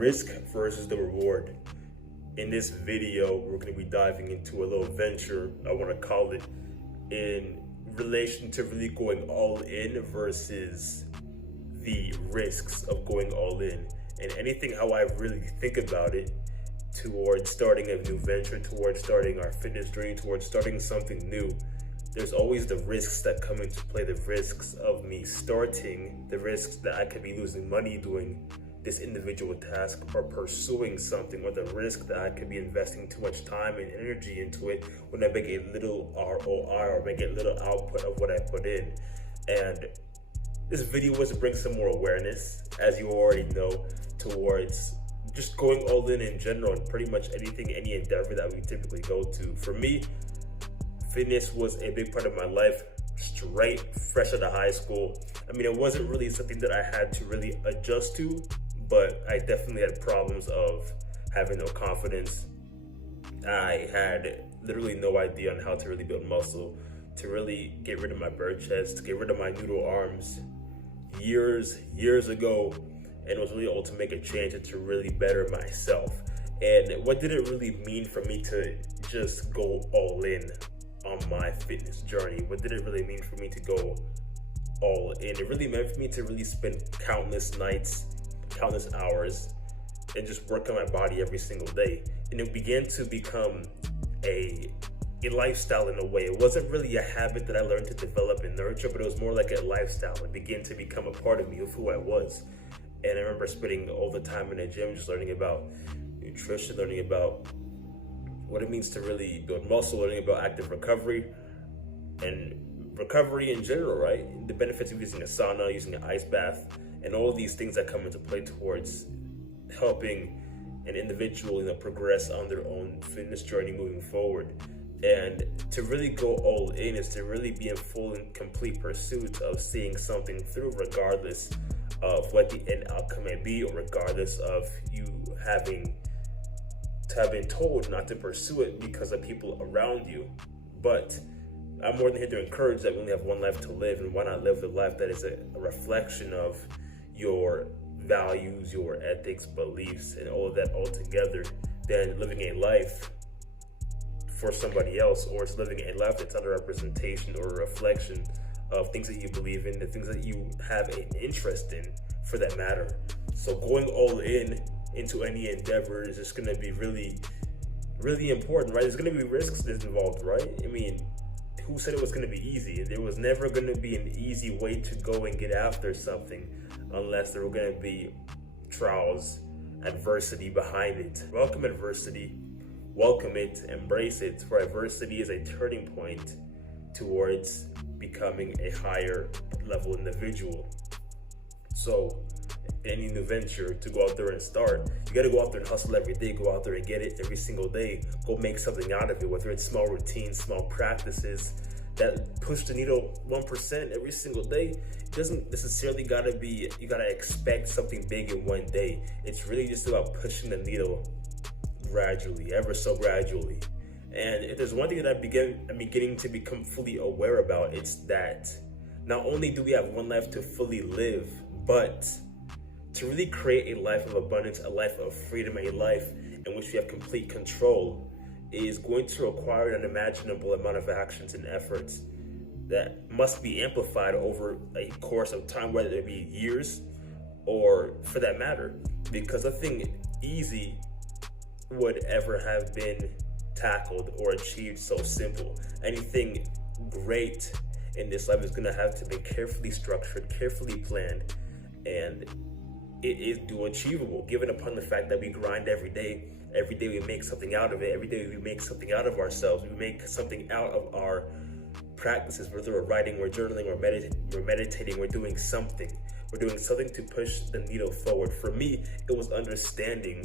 risk versus the reward. In this video, we're going to be diving into a little venture, I want to call it, in relation to really going all in versus the risks of going all in. And anything how I really think about it towards starting a new venture, towards starting our fitness journey, towards starting something new, there's always the risks that come into play, the risks of me starting, the risks that I could be losing money doing this individual task or pursuing something, or the risk that I could be investing too much time and energy into it when I make a little ROI or make a little output of what I put in. And this video was to bring some more awareness, as you already know, towards just going all in general, and pretty much anything, any endeavor that we typically go to. For me, fitness was a big part of my life, straight fresh out of high school. I mean, it wasn't really something that I had to really adjust to, but I definitely had problems of having no confidence. I had literally no idea on how to really build muscle, to really get rid of my bird chest, to get rid of my noodle arms years ago, and was really able to make a change and to really better myself. And what did it really mean for me to just go all in on my fitness journey? What did it really mean for me to go all in? It really meant for me to really spend countless nights, countless hours, and just work on my body every single day. And it began to become a lifestyle in a way. It wasn't really a habit that I learned to develop and nurture, but it was more like a lifestyle. It began to become a part of me, of who I was. And I remember spending all the time in the gym just learning about nutrition, learning about what it means to really build muscle, learning about active recovery and recovery in general, right? The benefits of using a sauna, using an ice bath, and all of these things that come into play towards helping an individual, progress on their own fitness journey moving forward. And to really go all in is to really be in full and complete pursuit of seeing something through, regardless of what the end outcome may be, or regardless of you having been told not to pursue it because of people around you. But I'm more than here to encourage that we only have one life to live, and why not live the life that is a reflection of your values, your ethics, beliefs, and all of that all together, than living a life for somebody else, or it's living a life that's not a representation or a reflection of things that you believe in, the things that you have an interest in, for that matter. So going all in into any endeavor is just going to be really, really important, right? There's going to be risks involved, right? I mean, who said it was going to be easy? There was never going to be an easy way to go and get after something unless there were going to be trials, adversity behind it. Welcome adversity, welcome it, embrace it, for adversity is a turning point towards becoming a higher level individual. So any new venture, to go out there and start, you got to go out there and hustle every day, go out there and get it every single day, go make something out of it, whether it's small routines, small practices that push the needle 1% every single day. It doesn't necessarily gotta be, you gotta expect something big in one day. It's really just about pushing the needle gradually, ever so gradually. And if there's one thing that I'm beginning to become fully aware about, it's that not only do we have one life to fully live, but to really create a life of abundance, a life of freedom, a life in which we have complete control, is going to require an unimaginable amount of actions and efforts that must be amplified over a course of time, whether it be years or, for that matter, because nothing easy would ever have been tackled or achieved so simple. Anything great in this life is going to have to be carefully structured, carefully planned, and it is achievable, given upon the fact that we grind every day. Every day we make something out of it. Every day we make something out of ourselves. We make something out of our practices, whether we're writing, we're journaling, we're meditating, we're doing something. We're doing something to push the needle forward. For me, it was understanding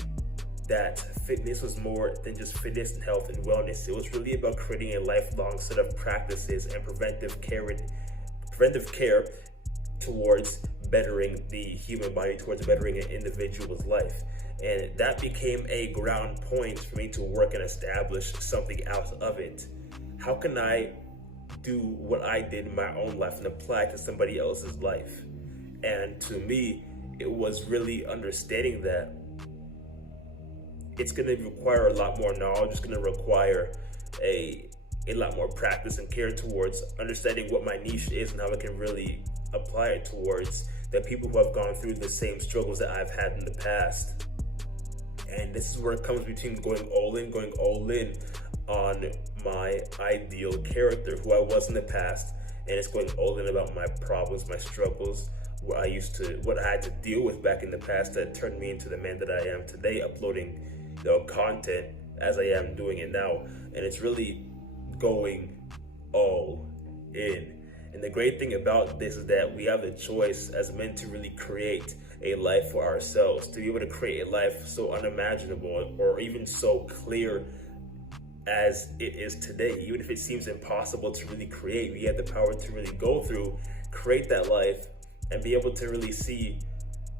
that fitness was more than just fitness and health and wellness. It was really about creating a lifelong set of practices and preventive care towards bettering the human body, towards bettering an individual's life. And that became a ground point for me to work and establish something out of it. How can I do what I did in my own life and apply it to somebody else's life? And to me, it was really understanding that it's going to require a lot more knowledge. It's going to require a lot more practice and care towards understanding what my niche is and how I can really apply it towards the people who have gone through the same struggles that I've had in the past. And this is where it comes between going all in on my ideal character, who I was in the past, and it's going all in about my problems, my struggles, what I had to deal with back in the past that turned me into the man that I am today, uploading content as I am doing it now. And it's really going all in. And the great thing about this is that we have the choice as men to really create a life for ourselves, to be able to create a life so unimaginable or even so clear as it is today. Even if it seems impossible to really create, we have the power to really go through, create that life, and be able to really see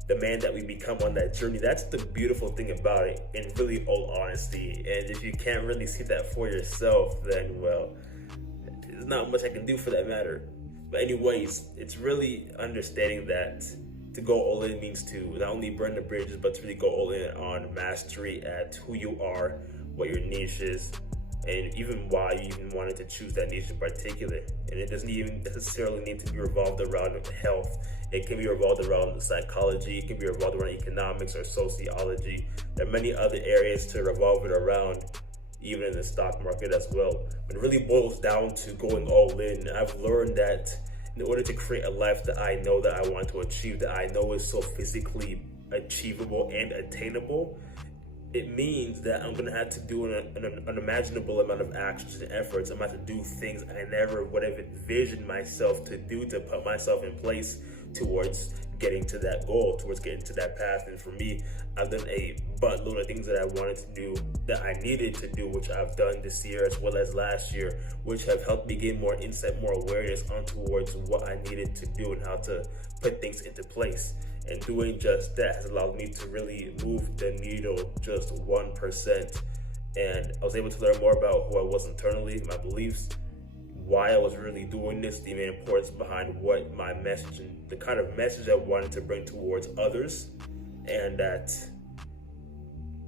the man that we become on that journey. That's the beautiful thing about it, in really all honesty. And if you can't really see that for yourself, then, well, there's not much I can do for that matter. But anyways, it's really understanding that to go all in means to not only burn the bridges, but to really go all in on mastery at who you are, what your niche is, and even why you even wanted to choose that niche in particular. And it doesn't even necessarily need to be revolved around health. It can be revolved around psychology, it can be revolved around economics or sociology. There are many other areas to revolve it around, even in the stock market as well. But it really boils down to going all in. I've learned that in order to create a life that I know that I want to achieve, that I know is so physically achievable and attainable, it means that I'm going to have to do an unimaginable amount of actions and efforts. I'm going to have to do things I never would have envisioned myself to do, to put myself in place towards getting to that goal, towards getting to that path. And for me, I've done a buttload of things that I wanted to do, that I needed to do, which I've done this year as well as last year, which have helped me gain more insight, more awareness on towards what I needed to do and how to put things into place. And doing just that has allowed me to really move the needle just 1%. And I was able to learn more about who I was internally, my beliefs, why I was really doing this, the main importance behind what my message and the kind of message I wanted to bring towards others, and that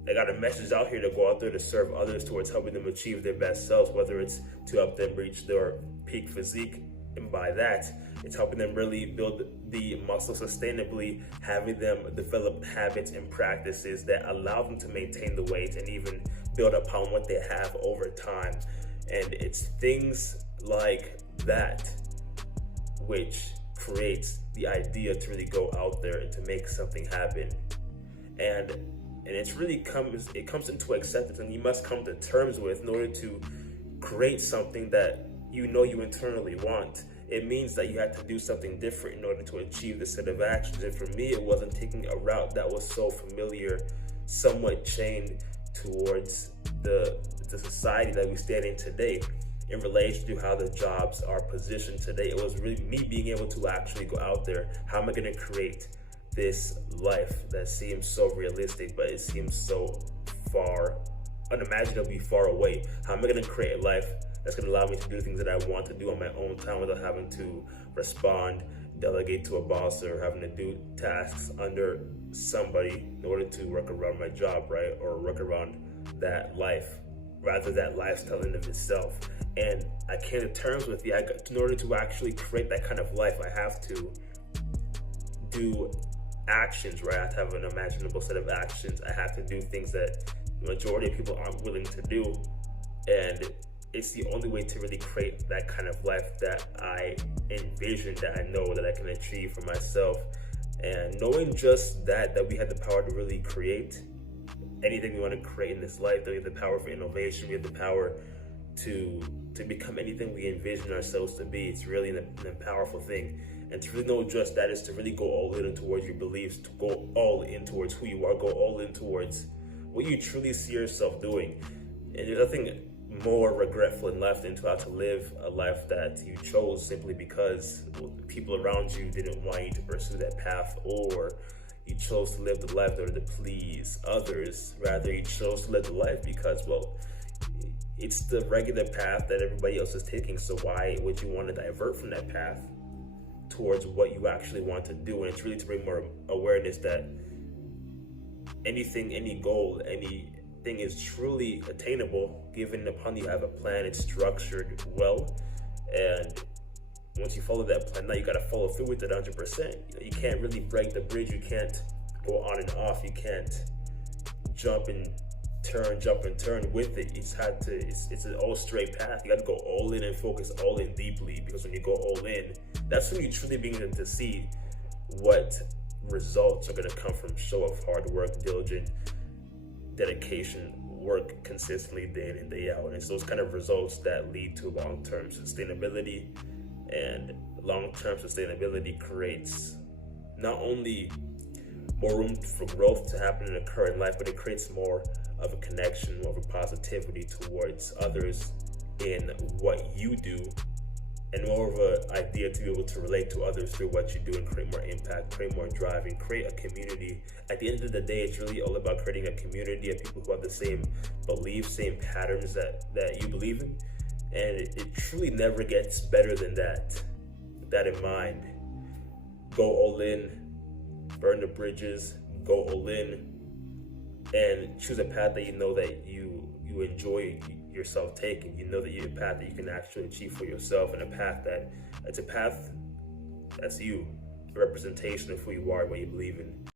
I got a message out here to go out there to serve others towards helping them achieve their best selves, whether it's to help them reach their peak physique, and by that, it's helping them really build the muscle sustainably, having them develop habits and practices that allow them to maintain the weight and even build upon what they have over time. And it's things like that which creates the idea to really go out there and to make something happen. And it's really comes into acceptance, and you must come to terms with, in order to create something that you know you internally want. It means that you had to do something different in order to achieve the set of actions. And for me, it wasn't taking a route that was so familiar, somewhat chained towards the society that we stand in today in relation to how the jobs are positioned today. It was really me being able to actually go out there. How am I going to create this life that seems so realistic, but it seems so far, unimaginably far away? How am I going to create a life that's going to allow me to do the things that I want to do on my own time without having to respond, delegate to a boss, or having to do tasks under somebody in order to work around my job, right? Or work around that life, rather that lifestyle in of itself. And I came to terms with in order to actually create that kind of life, I have to do actions, right? I have to have an imaginable set of actions. I have to do things that the majority of people aren't willing to do. And it's the only way to really create that kind of life that I envision, that I know that I can achieve for myself. And knowing just that we have the power to really create anything we want to create in this life, that we have the power for innovation, we have the power to become anything we envision ourselves to be. It's really an powerful thing. And to really know just that is to really go all in towards your beliefs, to go all in towards who you are, go all in towards what you truly see yourself doing. And there's nothing more regretful in life than to have to live a life that you chose simply because people around you didn't want you to pursue that path, or you chose to live the life in order to please others. Rather, you chose to live the life because, well, it's the regular path that everybody else is taking, so why would you want to divert from that path towards what you actually want to do? And it's really to bring more awareness that anything, any goal, any thing is truly attainable, given upon you have a plan, it's structured well, and once you follow that plan, now you got to follow through with it 100%. You can't really break the bridge. You can't go on and off. You can't jump and turn with it. You just had to, it's an all straight path. You got to go all in and focus all in deeply, because when you go all in, that's when you truly begin to see what results are going to come from show of hard work, diligent dedication, work consistently day in and day out. And it's those kind of results that lead to long-term sustainability. And long-term sustainability creates not only more room for growth to happen and occur in life, but it creates more of a connection, more of a positivity towards others in what you do, and more of an idea to be able to relate to others through what you do and create more impact, create more drive, and create a community. At the end of the day, it's really all about creating a community of people who have the same beliefs, same patterns that you believe in. And it truly never gets better than that. With that in mind, go all in, burn the bridges, go all in, and choose a path that you know that you enjoy yourself taking. You know that you're a path that you can actually achieve for yourself, and it's a path that's you, a representation of who you are and what you believe in.